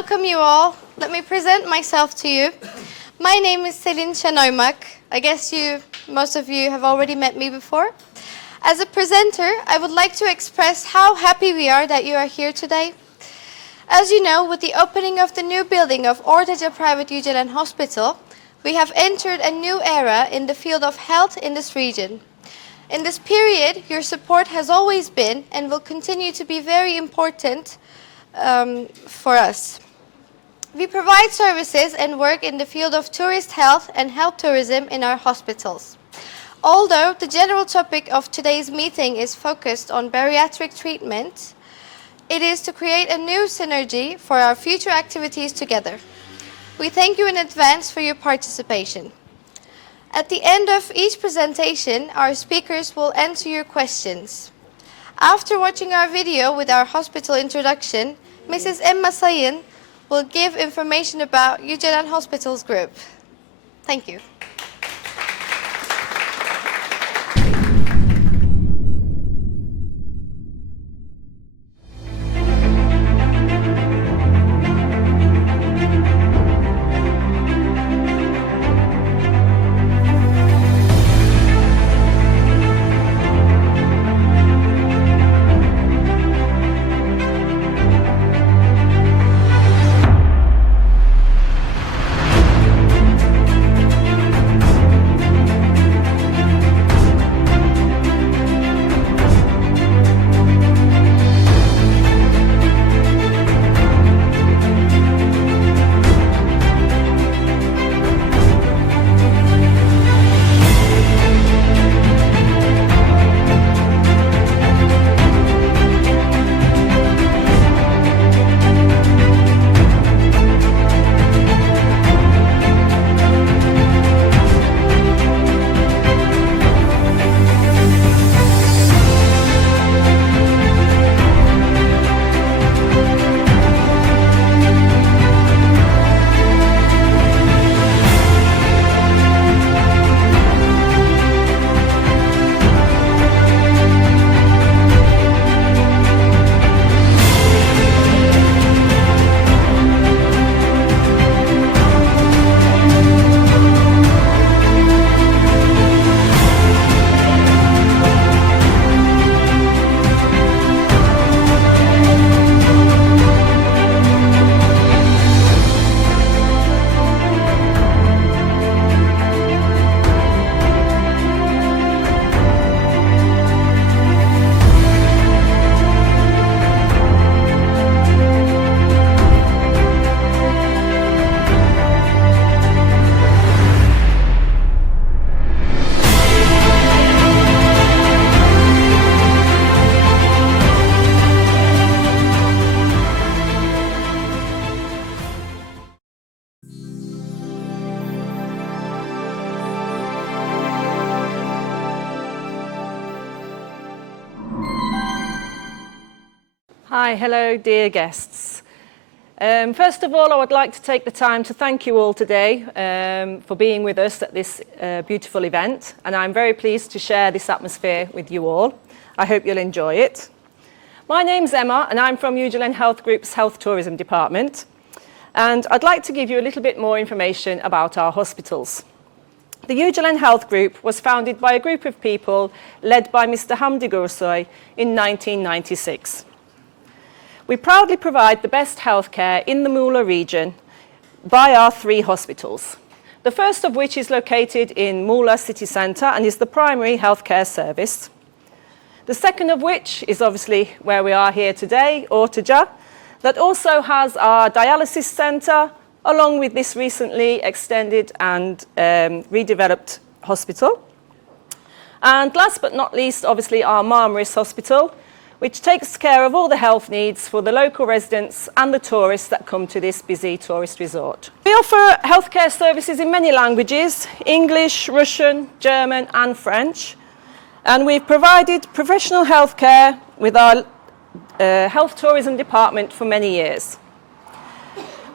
welcome you all. Let me present myself to you. My name is Selin Şenoymak. I guess most of you have already met me before. As a presenter, I would like to express how happy we are that you are here today. As you know, with the opening of the new building of Ortaca Private Yücelen Hospital, we have entered a new era in the field of health in this region. In this period, your support has always been and will continue to be very important for us. We provide services and work in the field of tourist health and health tourism in our hospitals. Although the general topic of today's meeting is focused on bariatric treatment, it is to create a new synergy for our future activities together. We thank you in advance for your participation. At the end of each presentation, our speakers will answer your questions. After watching our video with our hospital introduction, Mrs. Emma Sayın will give information about Yücelen Hospitals Group. Thank you. Hi, hello, dear guests. First of all, I would like to take the time to thank you all today for being with us at this beautiful event, and I'm very pleased to share this atmosphere with you all. I hope you'll enjoy it. My name's Emma, and I'm from Yücelen Health Group's Health Tourism Department, and I'd like to give you a little bit more information about our hospitals. The Yücelen Health Group was founded by a group of people led by Mr. Hamdi Gursoy in 1996. We proudly provide the best healthcare in the Muğla region by our 3 hospitals. The first of which is located in Muğla city centre and is the primary healthcare service. The second of which is obviously where we are here today, Ortaca, that also has our dialysis centre, along with this recently extended and redeveloped hospital. And last but not least, obviously, our Marmaris Hospital, which takes care of all the health needs for the local residents and the tourists that come to this busy tourist resort. We offer healthcare services in many languages: English, Russian, German and French. And we've provided professional healthcare with our health tourism department for many years.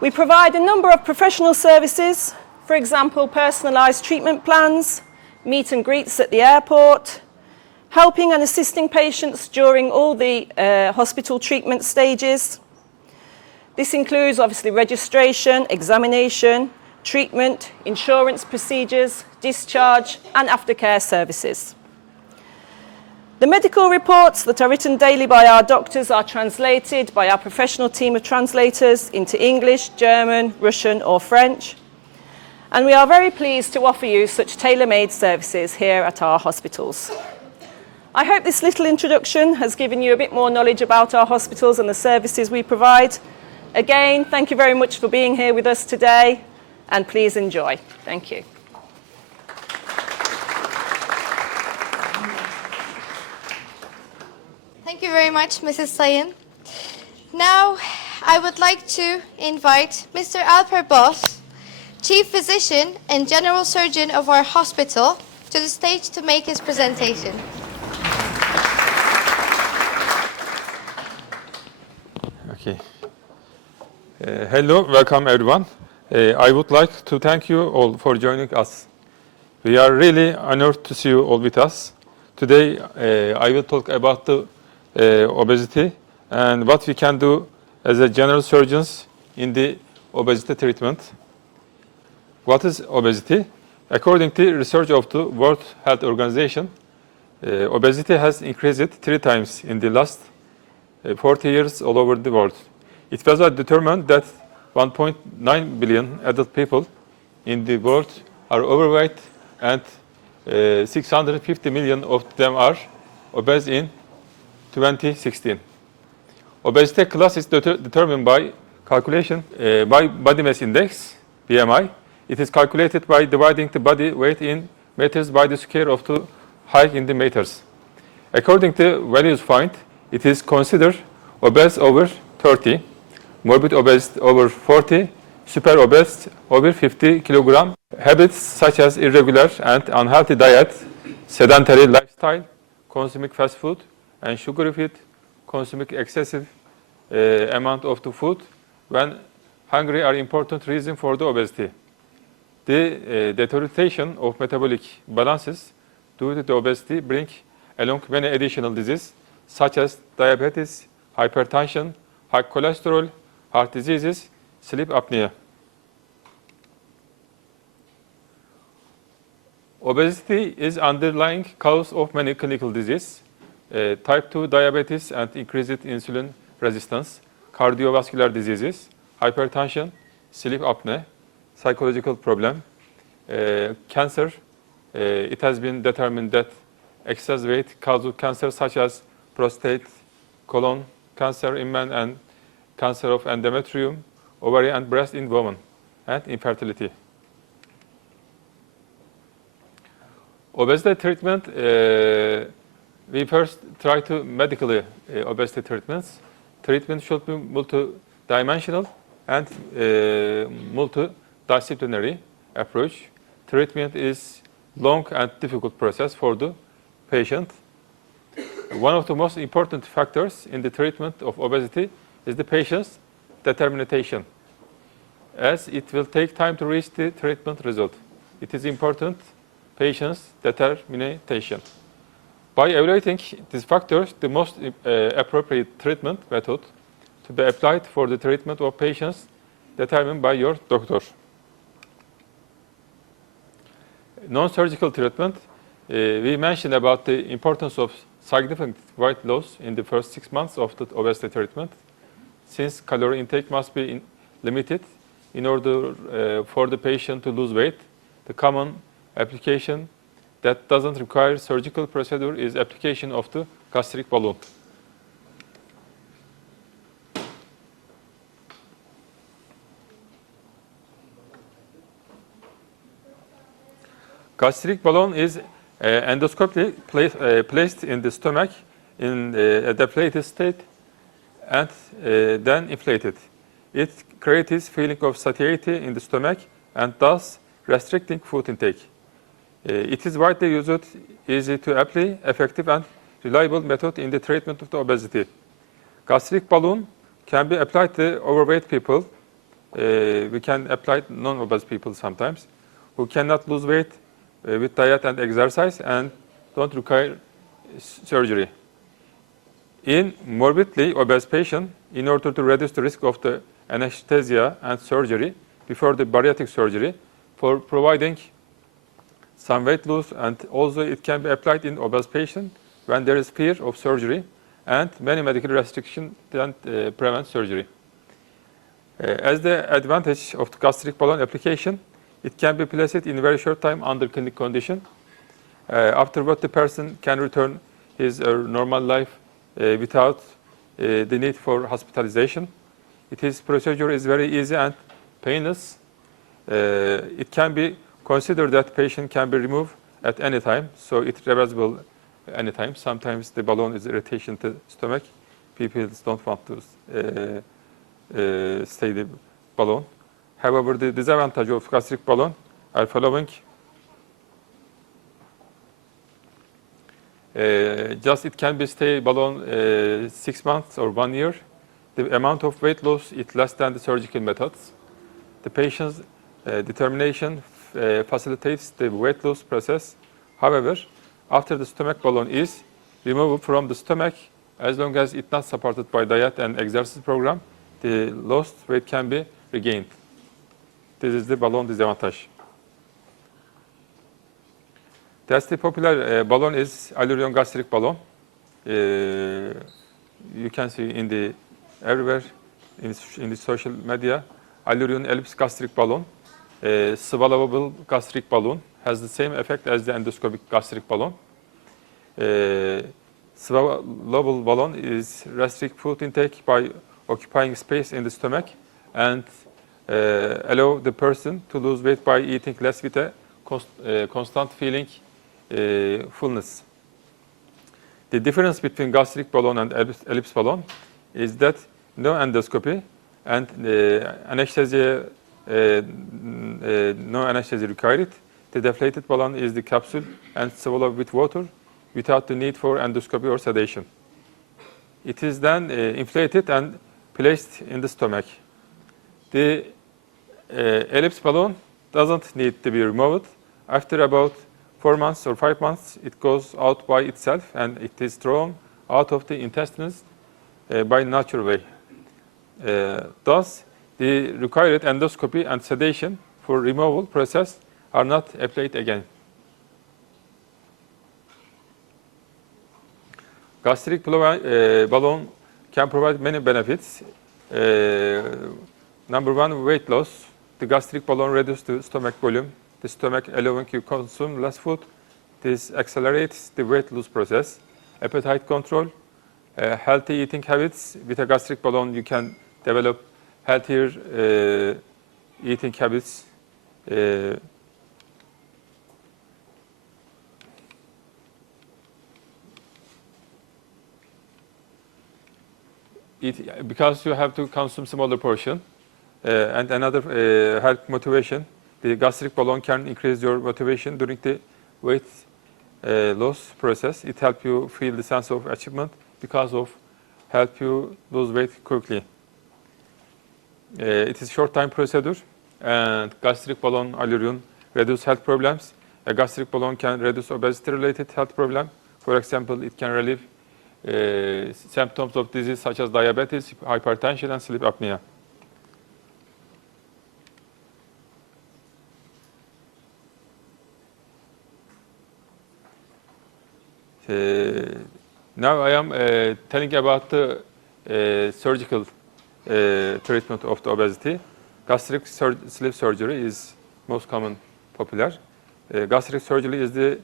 We provide a number of professional services, for example, personalised treatment plans, meet and greets at the airport, helping and assisting patients during all the hospital treatment stages, This includes obviously registration, examination, treatment, insurance procedures, discharge, and aftercare services. The medical reports that are written daily by our doctors are translated by our professional team of translators into English, German, Russian, or French. And we are very pleased to offer you such tailor-made services here at our hospitals. I hope this little introduction has given you a bit more knowledge about our hospitals and the services we provide. Again, thank you very much for being here with us today, and please enjoy. Thank you. Thank you very much, Mrs. Sayın. Now, I would like to invite Mr. Alper Boss, Chief Physician and General Surgeon of our hospital, to the stage to make his presentation. Okay. Hello, welcome everyone. I would like to thank you all for joining us. We are really honored to see you all with us. Today, I will talk about the obesity and what we can do as a general surgeons in the obesity treatment. What is obesity? According to research of the World Health Organization, obesity has increased 3 times in the last 40 years all over the world. It was determined that 1.9 billion adult people in the world are overweight and 650 million of them are obese in 2016. Obesity class is determined by calculation by body mass index, BMI. It is calculated by dividing the body weight in meters by the square of the height in the meters. According to values found, it is considered obese over 30, morbid obese over 40, super obese over 50 kilogram. Habits such as irregular and unhealthy diet, sedentary lifestyle, consuming fast food and sugary food, consuming excessive amount of the food when hungry are important reason for the obesity. The deterioration of metabolic balances due to the obesity bring along many additional diseases such as diabetes, hypertension, high cholesterol, heart diseases, sleep apnea. Obesity is underlying cause of many clinical diseases, type 2 diabetes and increased insulin resistance, cardiovascular diseases, hypertension, sleep apnea, psychological problem, cancer. It has been determined that excess weight causes cancer such as prostate, colon cancer in men and cancer of endometrium, ovary and breast in women, and infertility. Obesity treatment, we first try to medically obesity treatments. Treatment should be multidimensional and multidisciplinary approach. Treatment is long and difficult process for the patient. One of the most important factors in the treatment of obesity is the patient's determination, as it will take time to reach the treatment result. It is important patient's determination. By evaluating these factors, the most appropriate treatment method to be applied for the treatment of patients determined by your doctor. Non-surgical treatment, we mentioned about the importance of significant weight loss in the first 6 months of the obesity treatment. Since calorie intake must be limited in order for the patient to lose weight, the common application that doesn't require surgical procedure is application of the gastric balloon. Gastric balloon is endoscopically placed in the stomach in a deflated state and then inflated. It creates feeling of satiety in the stomach and thus restricting food intake. It is widely used, easy to apply, effective and reliable method in the treatment of the obesity. Gastric balloon can be applied to overweight people. We can apply to non-obese people sometimes who cannot lose weight with diet and exercise and don't require surgery. In morbidly obese patients, in order to reduce the risk of the anesthesia, and surgery before the bariatric surgery for providing some weight loss, and also it can be applied in obese patients when there is fear of surgery and many medical restrictions that prevent surgery. As the advantage of the gastric balloon application, it can be placed in a very short time under clinic condition. Afterward, the person can return his normal life without the need for hospitalization. Its procedure is very easy and painless. It can be considered that patient can be removed at any time, so it's reversible anytime. Sometimes the balloon is irritation to stomach. People don't want to stay the balloon. However, the disadvantage of gastric balloon are following. Just it can be stay balloon 6 months or 1 year. The amount of weight loss is less than the surgical methods. The patient's determination facilitates the weight loss process. However, after the stomach balloon is removed from the stomach, as long as it's not supported by diet and exercise program, the lost weight can be regained. This is the balloon disadvantage. That's the popular balloon is Allurion gastric balloon. You can see in the everywhere in the social media. Allurion ellipse gastric balloon, swallowable gastric balloon, has the same effect as the endoscopic gastric balloon. Swallowable balloon is restrict food intake by occupying space in the stomach and allow the person to lose weight by eating less with a constant feeling fullness. The difference between gastric balloon and ellipse balloon is that no endoscopy and anesthesia, no anesthesia required. The deflated balloon is the capsule and swallowed with water without the need for endoscopy or sedation. It is then inflated and placed in the stomach. The ellipse balloon doesn't need to be removed. After about 4 months or 5 months, it goes out by itself and it is thrown out of the intestines by natural way. Thus, the required endoscopy and sedation for removal process are not applied again. Gastric balloon can provide many benefits. Number 1, weight loss. The gastric balloon reduces the stomach volume. The stomach allowing you consume less food. This accelerates the weight loss process. Appetite control. Healthy eating habits. With a gastric balloon, you can develop healthier eating habits. Because you have to consume smaller portion. And another health motivation, the gastric balloon can increase your motivation during the weight loss process. It helps you feel the sense of achievement because of help you lose weight quickly. It is short time procedure, and gastric balloon Allurion reduce health problems. A gastric balloon can reduce obesity-related health problem. For example, it can relieve symptoms of disease such as diabetes, hypertension, and sleep apnea. Now I am telling about the surgical treatment of the obesity. Gastric sleeve surgery is most common, popular. Gastric surgery is the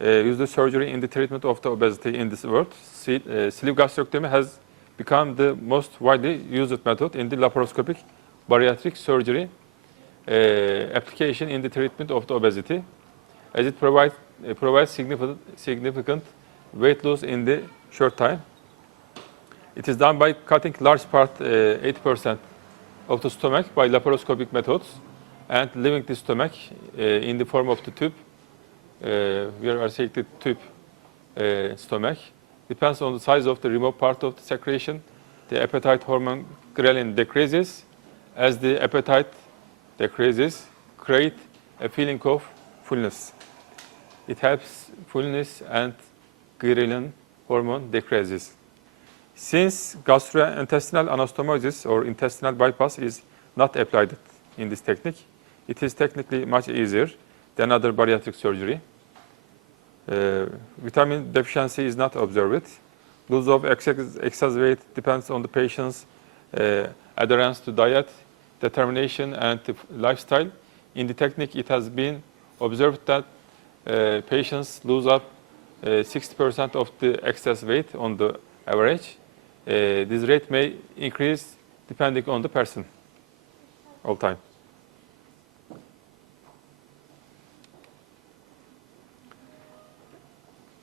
used surgery in the treatment of the obesity in this world. Sleeve gastrectomy has become the most widely used method in the laparoscopic bariatric surgery application in the treatment of the obesity, as it provides significant weight loss in the short time. It is done by cutting large part, 80% of the stomach by laparoscopic methods and leaving the stomach in the form of the tube. We are saying the tube stomach. Depends on the size of the removed part of the secretion. The appetite hormone ghrelin decreases. As the appetite decreases, create a feeling of fullness. It helps fullness and ghrelin hormone decreases. Since gastrointestinal anastomosis or intestinal bypass is not applied in this technique, it is technically much easier than other bariatric surgery. Vitamin deficiency is not observed. Loss of excess weight depends on the patient's adherence to diet, determination, and lifestyle. In the technique, it has been observed that patients lose up 60% of the excess weight on the average. This rate may increase depending on the person all time.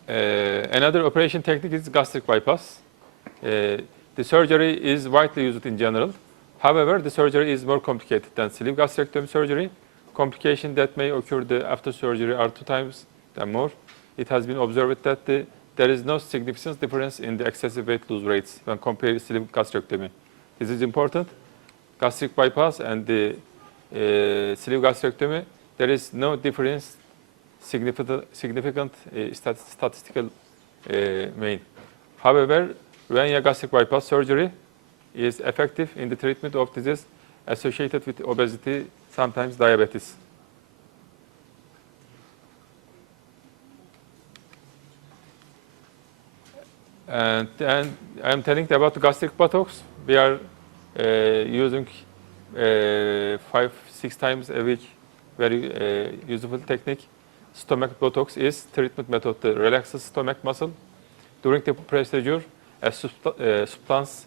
Another operation technique is gastric bypass. The surgery is widely used in general. However, the surgery is more complicated than sleeve gastrectomy surgery. Complications that may occur after surgery are 2 times than more. It has been observed that there is no significant difference in the excessive weight loss rates when compared to sleeve gastrectomy. This is important. Gastric bypass and the sleeve gastrectomy, there is no difference, significant statistical mean. However, when a gastric bypass surgery is effective in the treatment of disease associated with obesity, sometimes diabetes. And I'm telling about gastric buttocks. We are using 5-6 times a week, very useful technique. Stomach buttocks is treatment method that relaxes stomach muscle. During the procedure, a substance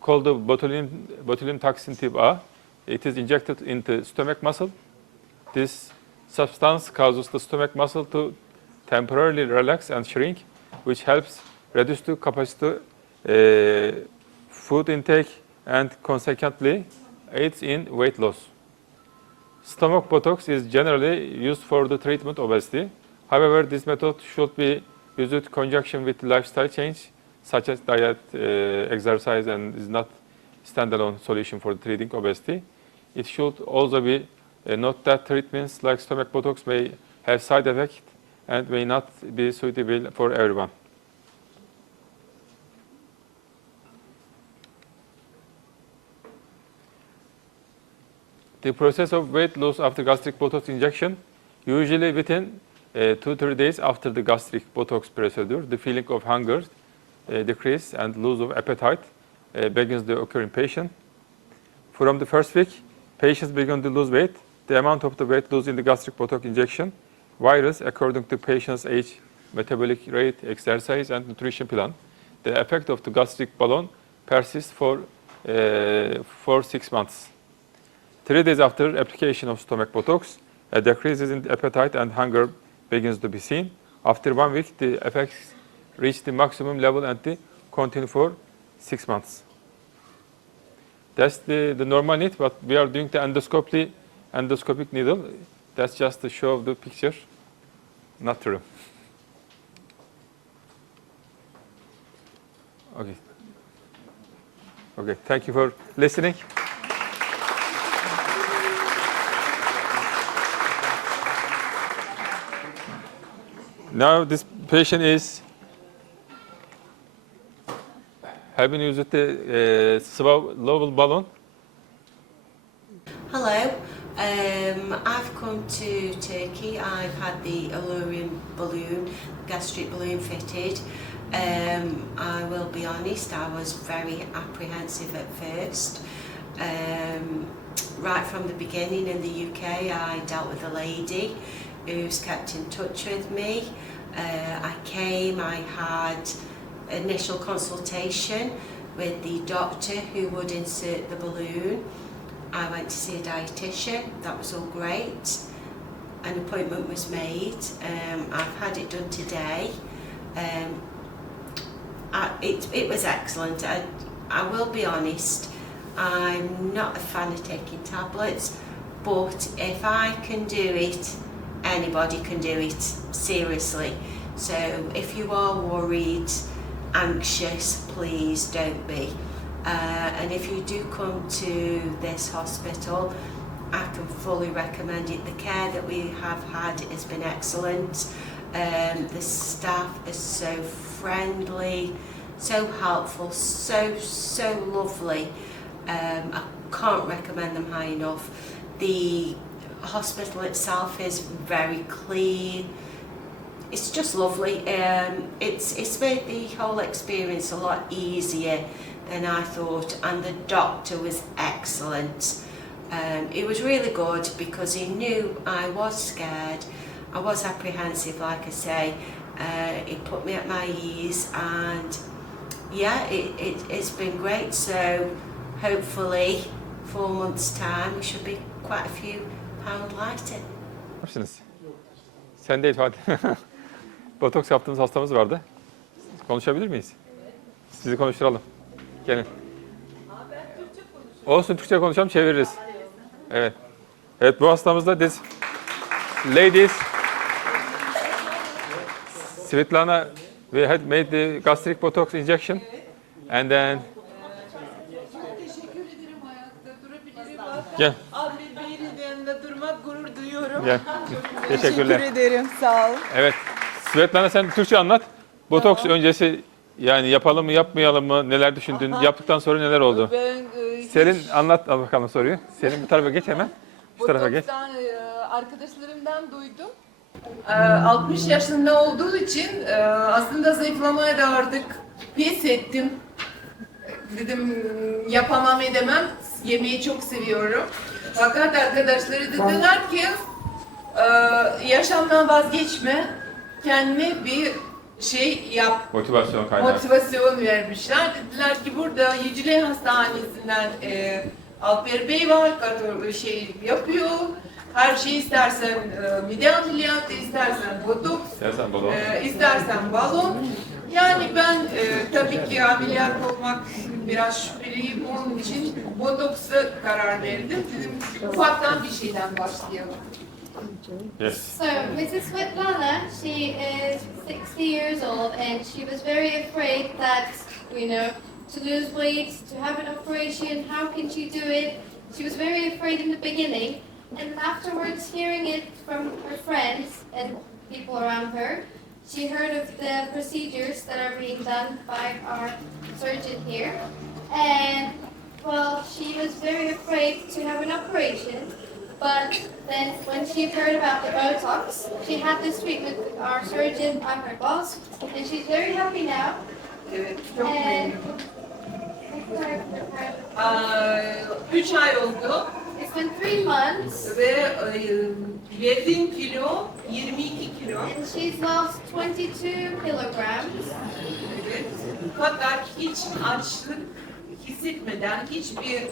called the botulinum toxin type A, it is injected into stomach muscle. This substance causes the stomach muscle to temporarily relax and shrink, which helps reduce the capacity, food intake, and consequently aids in weight loss. Stomach Botox is generally used for the treatment of obesity. However, this method should be used in conjunction with lifestyle change, such as diet, exercise, and is not standalone solution for treating obesity. It should also be note that treatments like stomach Botox may have side effects and may not be suitable for everyone. The process of weight loss after gastric Botox injection, usually within 2-3 days after the gastric Botox procedure, the feeling of hunger decrease and loss of appetite begins to occur in patient. From the first week, patients begin to lose weight. The amount of the weight loss in the gastric Botox injection varies according to patient's age, metabolic rate, exercise, and nutrition plan. The effect of the gastric balloon persists for 6 months. 3 days after application of stomach Botox, a decrease in appetite and hunger begins to be seen. After 1 week, the effects reach the maximum level and continue for 6 months. That's the normal need, but we are doing the endoscopic needle. That's just the show of the picture, not true. Okay, thank you for listening. Now this patient is having used the swallowable balloon. Hello, I've come to Turkey. I've had the Allurium balloon, gastric balloon fitted. I will be honest, I was very apprehensive at first. Right from the beginning in the UK, I dealt with a lady who's kept in touch with me. I came, I had initial consultation with the doctor who would insert the balloon. I went to see a dietitian, that was all great. An appointment was made, I've had it done today. It was excellent. I will be honest, I'm not a fan of taking tablets, but if I can do it, anybody can do it, seriously. So if you are worried, anxious, please don't be. And if you do come to this hospital, I can fully recommend it. The care that we have had has been excellent. The staff is so friendly, so helpful, so lovely. I can't recommend them high enough. The hospital itself is very clean. It's just lovely. It's made the whole experience a lot easier than I thought, and the doctor was excellent. It was really good because he knew I was scared, I was apprehensive, like I say. He put me at my ease, and yeah, it's been great. So hopefully 4 months time we should be quite a few pound lighter. Misiniz? Sen değil Fatih. Botoks yaptığımız hastamız vardı. Konuşabilir miyiz? Sizi konuşturalım. Gelin. Olsun, Türkçe konuşalım, çeviririz. Evet. Evet, bu hastamızda ladies, Svetlana, we had made the gastric botox injection, and then Çok teşekkür ederim, ayakta durabilirim. gel, Alper Bey'in yanında durmak gurur duyuyorum. gel. Teşekkürler. Teşekkür ederim, sağ ol. Evet. Svetlana, sen Türkçe anlat. Botoks öncesi, yani yapalım mı yapmayalım mı, neler düşündün, yaptıktan sonra neler oldu? Selin anlat bakalım soruyu. Selin bu tarafa geç hemen. Şu tarafa geç. Botoks'tan arkadaşlarımdan duydum. 60 yaşında olduğu için aslında zayıflamaya da artık pes ettim. Dedim yapamam edemem, yemeği çok seviyorum. Fakat arkadaşları dediler ki yaşamdan vazgeçme, kendine bir şey yap. Motivasyon kaynağı. Motivasyon vermişler. Dediler ki burada Yücelen Hastanesi'nden Alper Bey var, şey yapıyor. Her şeyi istersen mide ameliyatı, istersen botoks, İstersen balon. istersen balon. Yani ben tabii ki ameliyat olmak biraz şüpheliyim, onun için botoksa karar verdim. Dedim ufaktan bir şeyden başlayalım. Yes. So, Mrs. Svetlana, she is 60 years old and she was very afraid that, to lose weight, to have an operation, how can she do it? She was very afraid in the beginning, and afterwards hearing it from her friends and people around her, she heard of the procedures that are being done by our surgeon here, and well, she was very afraid to have an operation. But then when she heard about the Botox, she had this treatment with our surgeon, I'm her boss, and she's very happy now. Evet, çok And memnunum. 3 ay oldu it's been 3 months, ve verdiğim kilo 22 kilo. and she's lost 22 kilograms. Evet. Fakat hiç açlık hissetmeden, hiçbir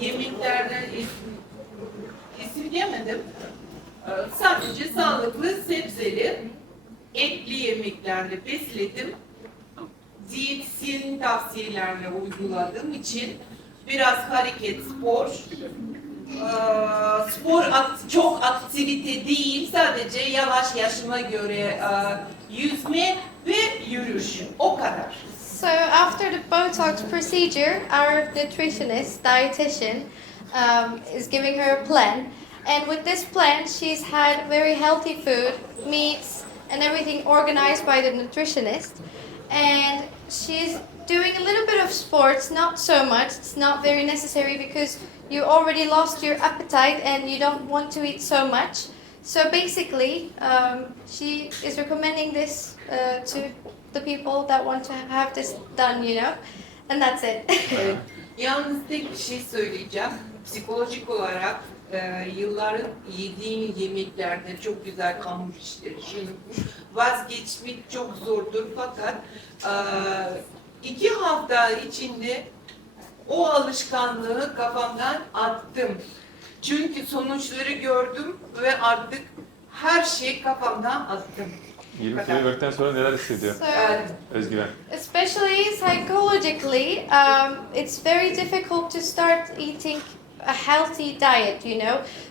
yemeklerden esirgemedim. Sadece sağlıklı, sebzeli, etli yemeklerle besledim. Diyetisyen tavsiyelerle uyguladığım için biraz hareket, spor, çok aktivite değil, sadece yavaş yaşıma göre yüzme ve yürüyüş, o kadar. So after the Botox procedure, our nutritionist, dietitian, is giving her a plan. And with this plan, she's had very healthy food, meats, and everything organized by the nutritionist. And she's doing a little bit of sports, not so much. It's not very necessary because you already lost your appetite and you don't want to eat so much. So basically, she is recommending this to the people that want to have this done, and that's it. Evet. Yalnız tek bir şey söyleyeceğim. Psikolojik olarak yılların yediğim yemeklerde çok güzel hamur işleri, vazgeçmek çok zordur fakat 2 hafta içinde o alışkanlığı kafamdan attım. Çünkü sonuçları gördüm ve artık her şeyi kafamdan attım. 20 kilo verdikten sonra neler hissediyor So, Özgüven? especially psychologically, it's very difficult to start eating a healthy diet,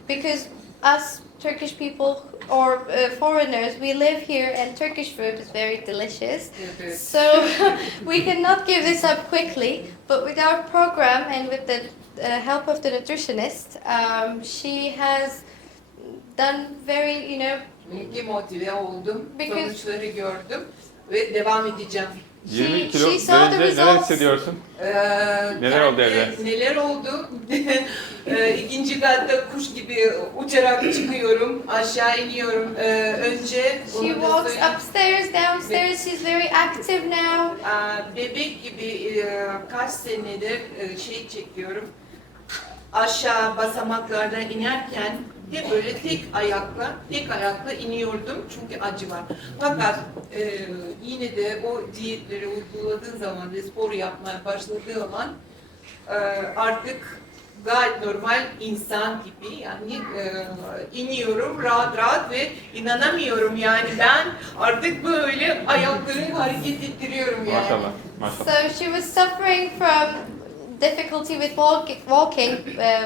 because us Turkish people or foreigners, we live here and Turkish food is very delicious. Evet. So we cannot give this up quickly, but with our program and with the help of the nutritionist, she has done very, İyi motive oldum, Because- sonuçları gördüm ve devam edeceğim. 20 kilo she saw the verince neler results. hissediyorsun? Neler oldu evde? Neler oldu? İkinci katta kuş gibi uçarak çıkıyorum, aşağı iniyorum. Önce She onu da walks söyleyeyim. upstairs, downstairs. She's very active now. Bebek gibi kaç senedir şey çekiyorum. Aşağı basamaklardan inerken hep böyle tek ayakla iniyordum çünkü acı var. Fakat yine de o diyetleri uyguladığı zaman ve spor yapmaya başladığı zaman artık gayet normal insan gibi yani iniyorum rahat ve inanamıyorum yani ben artık böyle ayaklarımı hareket ettiriyorum yani. Maşallah, maşallah. So she was suffering from difficulty with walking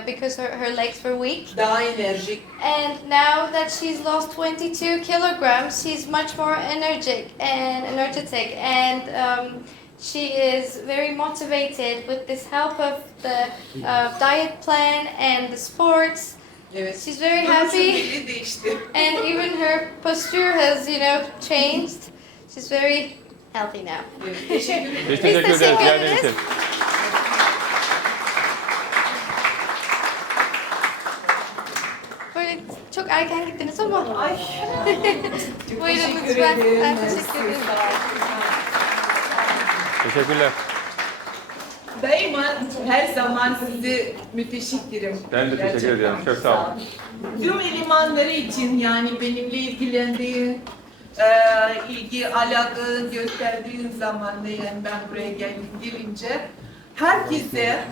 because her legs were weak. Daha enerjik. And now that she's lost 22 kilograms, she's much more energetic, and she is very motivated with this help of the diet plan and the sports. Evet. She's very Duruşu happy, bile değişti. and even her posture has, changed. She's very healthy now. Evet, teşekkür ederim. Biz teşekkür ederiz teşekkür geldiğiniz ederiz. için. Böyle çok erken gittiniz ama. Ay. Buyurun Teşekkür lütfen. ederim. Ben teşekkür ederim. Teşekkürler. Daima her zaman sizi müteşekkirim. Ben de teşekkür Gerçekten. ediyorum. Çok sağ olun. Tüm elemanları için yani benimle ilgilendiği, ilgi, alaka gösterdiğin zaman da yani ben buraya gelince herkese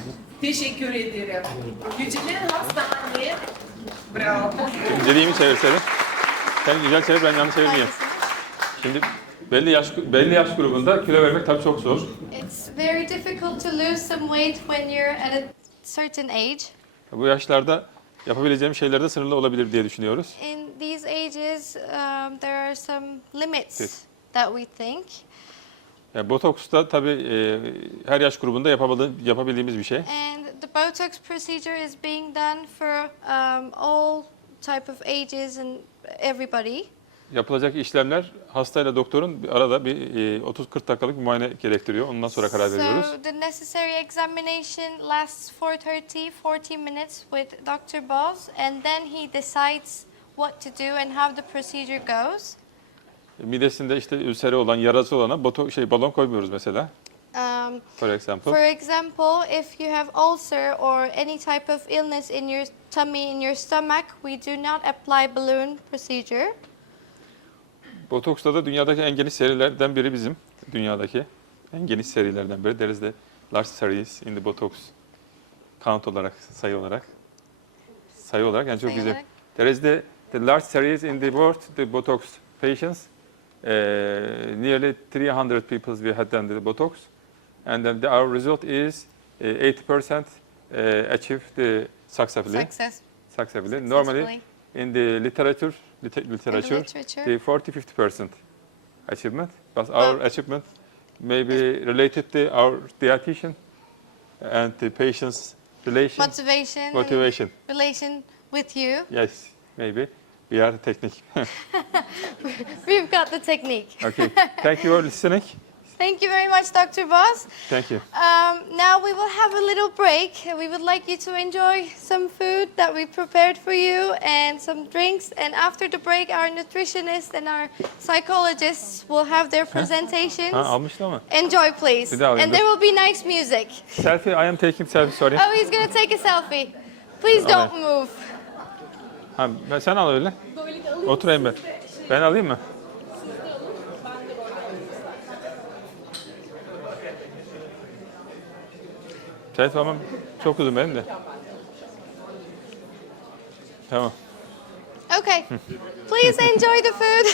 teşekkür ederim. Yücelen Hastane, bravo. İnceliğimi çevirsene. Sen güzel çevir, ben yanlış çevirmeyeyim. Şimdi belli yaş grubunda kilo vermek tabii çok zor. It's very difficult to lose some weight when you're at a certain age. Bu yaşlarda yapabileceğim şeyler de sınırlı olabilir diye düşünüyoruz. In these ages, there are some limits Evet. that we think. Yani botoks da tabii her yaş grubunda yapabildiğimiz bir şey. And the Botox procedure is being done for all type of ages and everybody. Yapılacak işlemler hastayla doktorun arada bir 30-40 dakikalık bir muayene gerektiriyor. Ondan sonra karar veriyoruz. So the necessary examination lasts for 40 minutes with Dr. Boz, and then he decides what to do and how the procedure goes. Midesinde işte ülseri olan, yarası olana balon koymuyoruz mesela. For example. For example, if you have ulcer or any type of illness in your tummy, in your stomach, we do not apply balloon procedure. Botoks'ta da dünyadaki en geniş serilerden biri bizim. Dünyadaki en geniş serilerden biri. There is the large series in the Botox. Count olarak, sayı olarak. Sayı olarak yani çok Sayı güzel. olarak. There is the large series in the world, the Botox patients. Nearly 300 people we had done the Botox. And then our result is 80% achieve the successfully. Successfully. Normally in the literature, the 40-50% achievement. But our achievement may be related to our dietitian and the patient's motivation. Relation with you. Yes, maybe. We are technique. We've got the technique. Okay. Thank you for listening. Thank you very much, Dr. Boz. Thank you. Now we will have a little break. We would like you to enjoy some food that we prepared for you and some drinks. And after the break, our nutritionist and our psychologists will have their presentations. Almıştı ama. Enjoy, please. Bir daha alayım, And there will be nice music. Selfie, I am taking selfie, sorry. Oh, he's going to take a selfie. Please don't move. Sen al öyle. Oturayım ben. Ben alayım mı? Telefonum çok uzun benim de. Tamam. Okay. Please enjoy the food.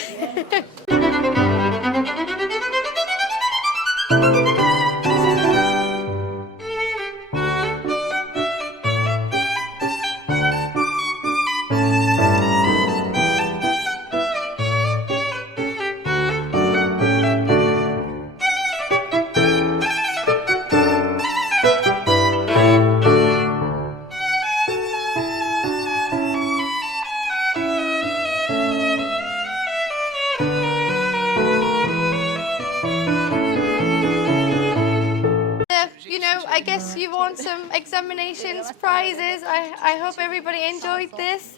I guess you want some examinations, prizes. I hope everybody enjoyed this.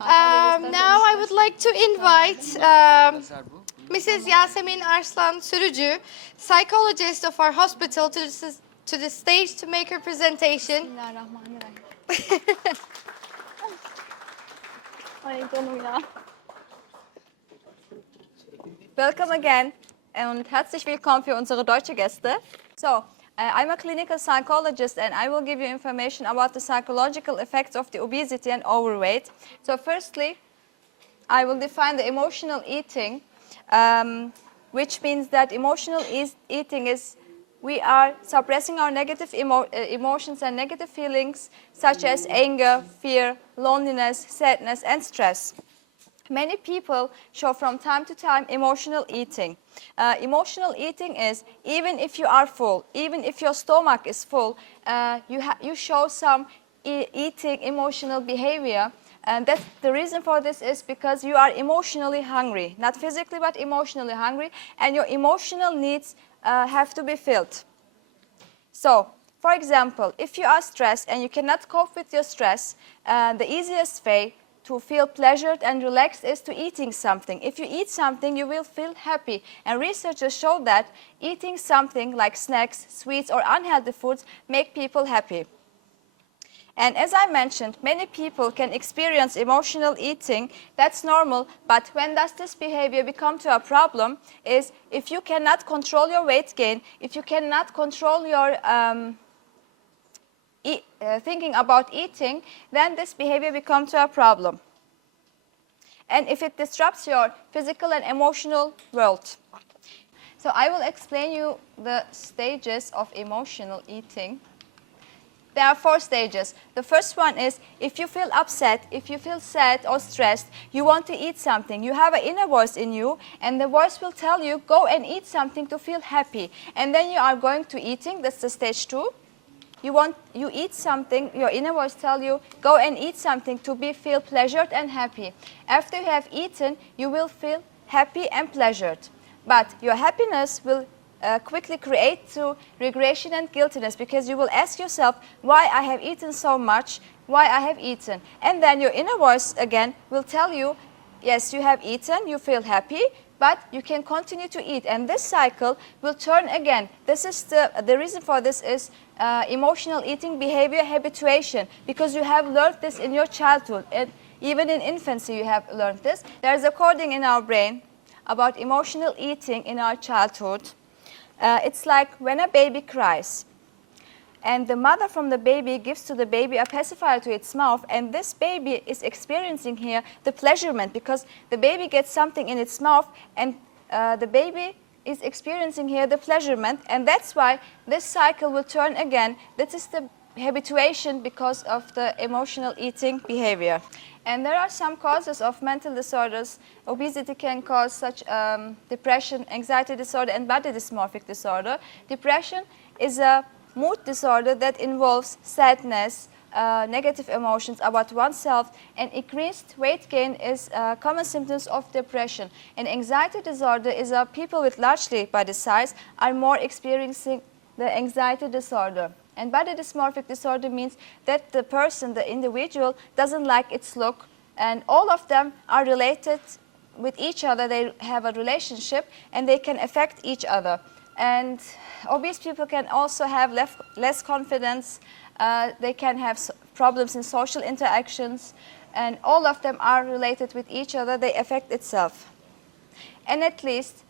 Now I would like to invite Mrs. Yasemin Arslan Sürücü, psychologist of our hospital, to the stage to make her presentation. Welcome again und herzlich willkommen für unsere deutsche Gäste. So, I'm a clinical psychologist and I will give you information about the psychological effects of the obesity and overweight. So firstly, I will define the emotional eating, which means that emotional eating is we are suppressing our negative emotions and negative feelings such as anger, fear, loneliness, sadness, and stress. Many people show from time to time emotional eating. Emotional eating is even if you are full, even if your stomach is full, you show some eating emotional behavior. And that's the reason for this is because you are emotionally hungry, not physically but emotionally hungry, and your emotional needs have to be filled. So, for example, if you are stressed and you cannot cope with your stress, the easiest way to feel pleasured and relaxed is to eating something. If you eat something, you will feel happy. And researchers show that eating something like snacks, sweets, or unhealthy foods make people happy. And as I mentioned, many people can experience emotional eating. That's normal, but when does this behavior become to a problem is if you cannot control your weight gain, if you cannot control your thinking about eating, then this behavior becomes a problem. And if it disrupts your physical and emotional world. So I will explain you the stages of emotional eating. There are 4 stages. The first one is if you feel upset, if you feel sad or stressed, you want to eat something. You have an inner voice in you and the voice will tell you, go and eat something to feel happy. And then you are going to eating, that's the stage 2. You eat something, your inner voice tells you, go and eat something to feel pleasured and happy. After you have eaten, you will feel happy and pleasured. But your happiness will quickly create through regression and guiltiness because you will ask yourself, why I have eaten so much, why I have eaten. And then your inner voice again will tell you, yes, you have eaten, you feel happy, but you can continue to eat. And this cycle will turn again. This is the reason for this is emotional eating behavior habituation, because you have learned this in your childhood. And even in infancy you have learned this. There's a coding in our brain about emotional eating in our childhood. It's like when a baby cries. And the mother from the baby gives to the baby a pacifier to its mouth, and this baby is experiencing here the pleasurement because the baby gets something in its mouth and the baby is experiencing here the pleasurement, and that's why this cycle will turn again. This is the habituation because of the emotional eating behavior. And there are some causes of mental disorders. Obesity can cause such depression, anxiety disorder, and body dysmorphic disorder. Depression is a mood disorder that involves sadness, negative emotions about oneself, and increased weight gain is common symptoms of depression. And anxiety disorder is people with largely body size are more experiencing the anxiety disorder. And body dysmorphic disorder means that the person, the individual, doesn't like its look, and all of them are related with each other. They have a relationship and they can affect each other. And obese people can also have less confidence. They can have problems in social interactions, and all of them are related with each other. They affect itself. And at least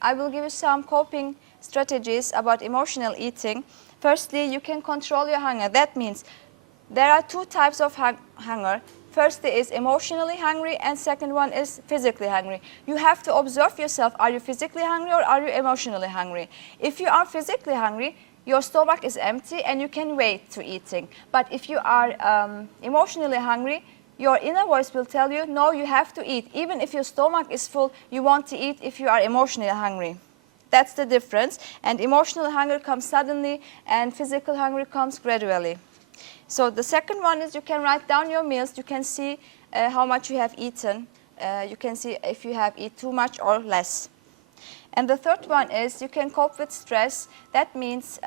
I will give you some coping strategies about emotional eating. Firstly, you can control your hunger. That means there are 2 types of hunger. First is emotionally hungry, and second one is physically hungry. You have to observe yourself. Are you physically hungry or are you emotionally hungry? If you are physically hungry, your stomach is empty and you can wait to eating. But if you are emotionally hungry, your inner voice will tell you, no, you have to eat. Even if your stomach is full, you want to eat if you are emotionally hungry. That's the difference. And emotional hunger comes suddenly and physical hunger comes gradually. So the second one is you can write down your meals. You can see how much you have eaten. You can see if you have eaten too much or less. And the third one is you can cope with stress. That means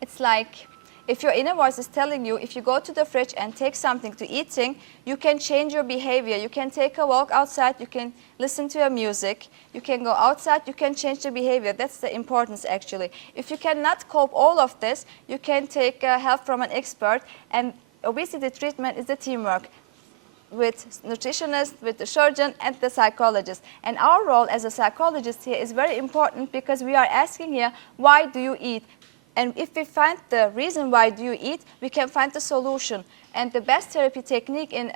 It's like if your inner voice is telling you, if you go to the fridge and take something to eating, you can change your behavior. You can take a walk outside, you can listen to your music, you can go outside, you can change the behavior. That's the importance actually. If you cannot cope all of this, you can take help from an expert, and obesity treatment is a teamwork with nutritionist, with the surgeon, and the psychologist. And our role as a psychologist here is very important because we are asking here, why do you eat? And if we find the reason why do you eat, we can find the solution. And the best therapy technique in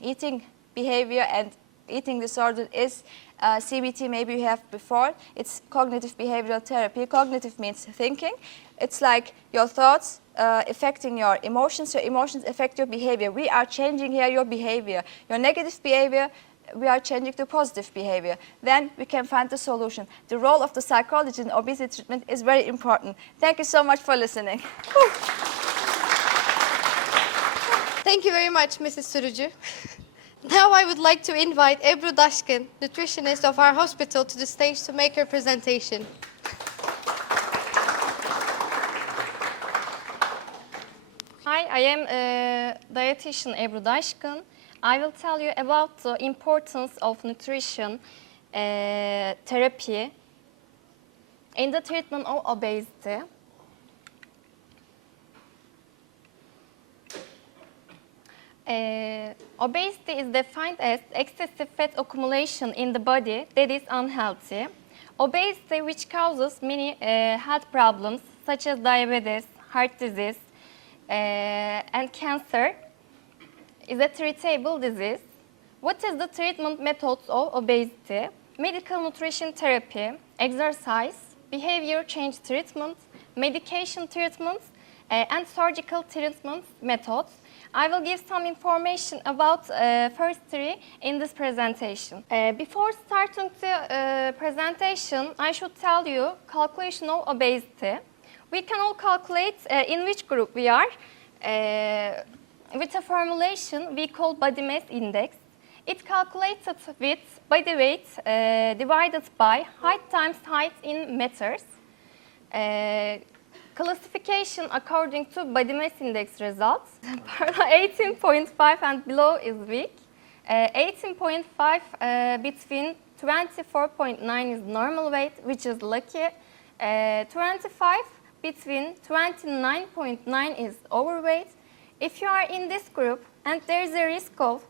eating behavior and eating disorder is CBT, maybe you have before. It's cognitive behavioral therapy. Cognitive means thinking. It's like your thoughts affecting your emotions affect your behavior. We are changing here your behavior. Your negative behavior, we are changing to positive behavior. Then we can find the solution. The role of the psychologist in obesity treatment is very important. Thank you so much for listening. Thank you very much, Mrs. Sürücü. Now I would like to invite Ebru Daşgın, nutritionist of our hospital, to the stage to make her presentation. Hi, I am dietitian Ebru Daşgın. I will tell you about the importance of nutrition therapy in the treatment of obesity. Obesity is defined as excessive fat accumulation in the body that is unhealthy. Obesity, which causes many health problems such as diabetes, heart disease, and cancer, is a treatable disease. What is the treatment methods of obesity? Medical nutrition therapy, exercise, behavior change treatment, medication treatments, and surgical treatment methods. I will give some information about first three in this presentation. Before starting the presentation, I should tell you calculation of obesity. We can all calculate in which group we are. With a formulation we call body mass index. It calculated with body weight divided by height times height in meters. Classification according to body mass index results. 18.5 and below is weak. 18.5 between 24.9 is normal weight, which is lucky. 25 between 29.9 is overweight. If you are in this group and there is a risk of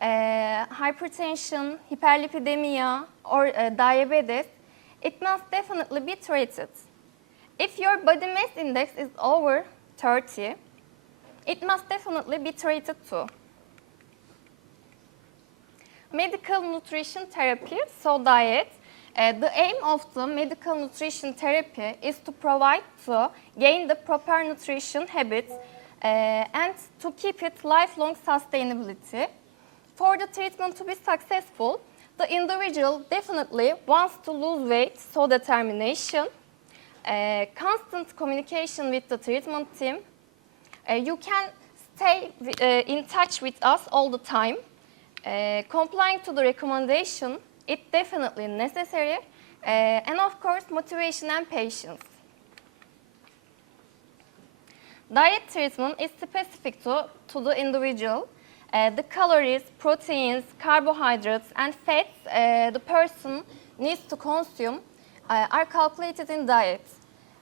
hypertension, hyperlipidemia, or diabetes, it must definitely be treated. If your body mass index is over 30, it must definitely be treated too. Medical nutrition therapy, so diet. The aim of the medical nutrition therapy is to provide to gain the proper nutrition habits and to keep it lifelong sustainability. For the treatment to be successful, the individual definitely wants to lose weight, so determination, constant communication with the treatment team. You can stay in touch with us all the time. Complying to the recommendation, it's definitely necessary, and of course motivation and patience. Diet treatment is specific to the individual. The calories, proteins, carbohydrates, and fats the person needs to consume are calculated in diet.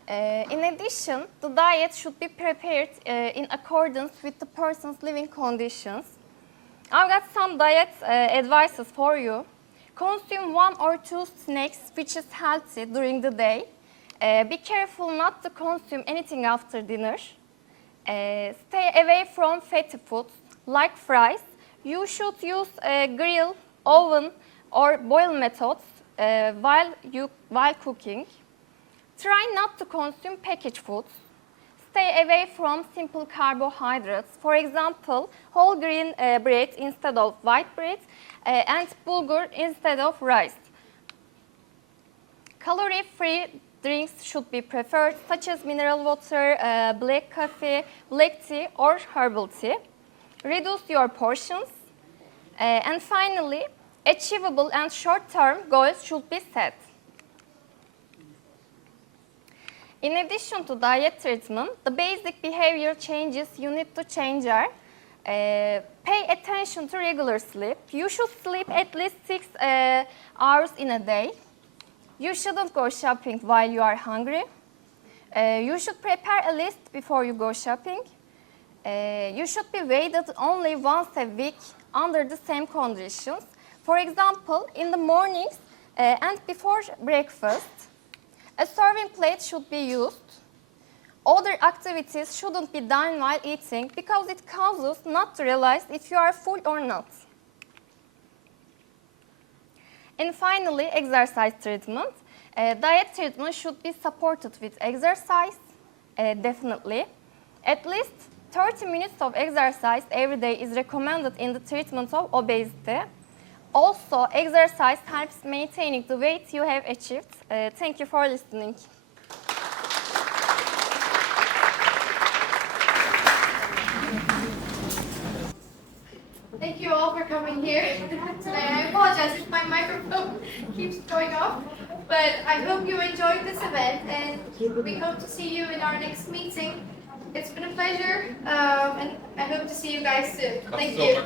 In addition, the diet should be prepared in accordance with the person's living conditions. I've got some diet advices for you. Consume 1 or 2 snacks which is healthy during the day. Be careful not to consume anything after dinner. Stay away from fatty foods like fries. You should use grill, oven, or boil methods while cooking. Try not to consume packaged foods. Stay away from simple carbohydrates. For example, whole grain bread instead of white bread and bulgur instead of rice. Calorie-free drinks should be preferred, such as mineral water, black coffee, black tea, or herbal tea. Reduce your portions. And finally, achievable and short-term goals should be set. In addition to diet treatment, the basic behavior changes you need to change are pay attention to regular sleep. You should sleep at least 6 hours in a day. You shouldn't go shopping while you are hungry. You should prepare a list before you go shopping. You should be weighed only once a week under the same conditions. For example, in the mornings and before breakfast, a serving plate should be used. Other activities shouldn't be done while eating because it causes not to realize if you are full or not. And finally, exercise treatment. Diet treatment should be supported with exercise, definitely. At least 30 minutes of exercise every day is recommended in the treatment of obesity. Also, exercise helps maintaining the weight you have achieved. Thank you for listening. Thank you all for coming here today. I apologize if my microphone keeps going off, but I hope you enjoyed this event and we hope to see you in our next meeting. It's been a pleasure and I hope to see you guys soon. Thank you.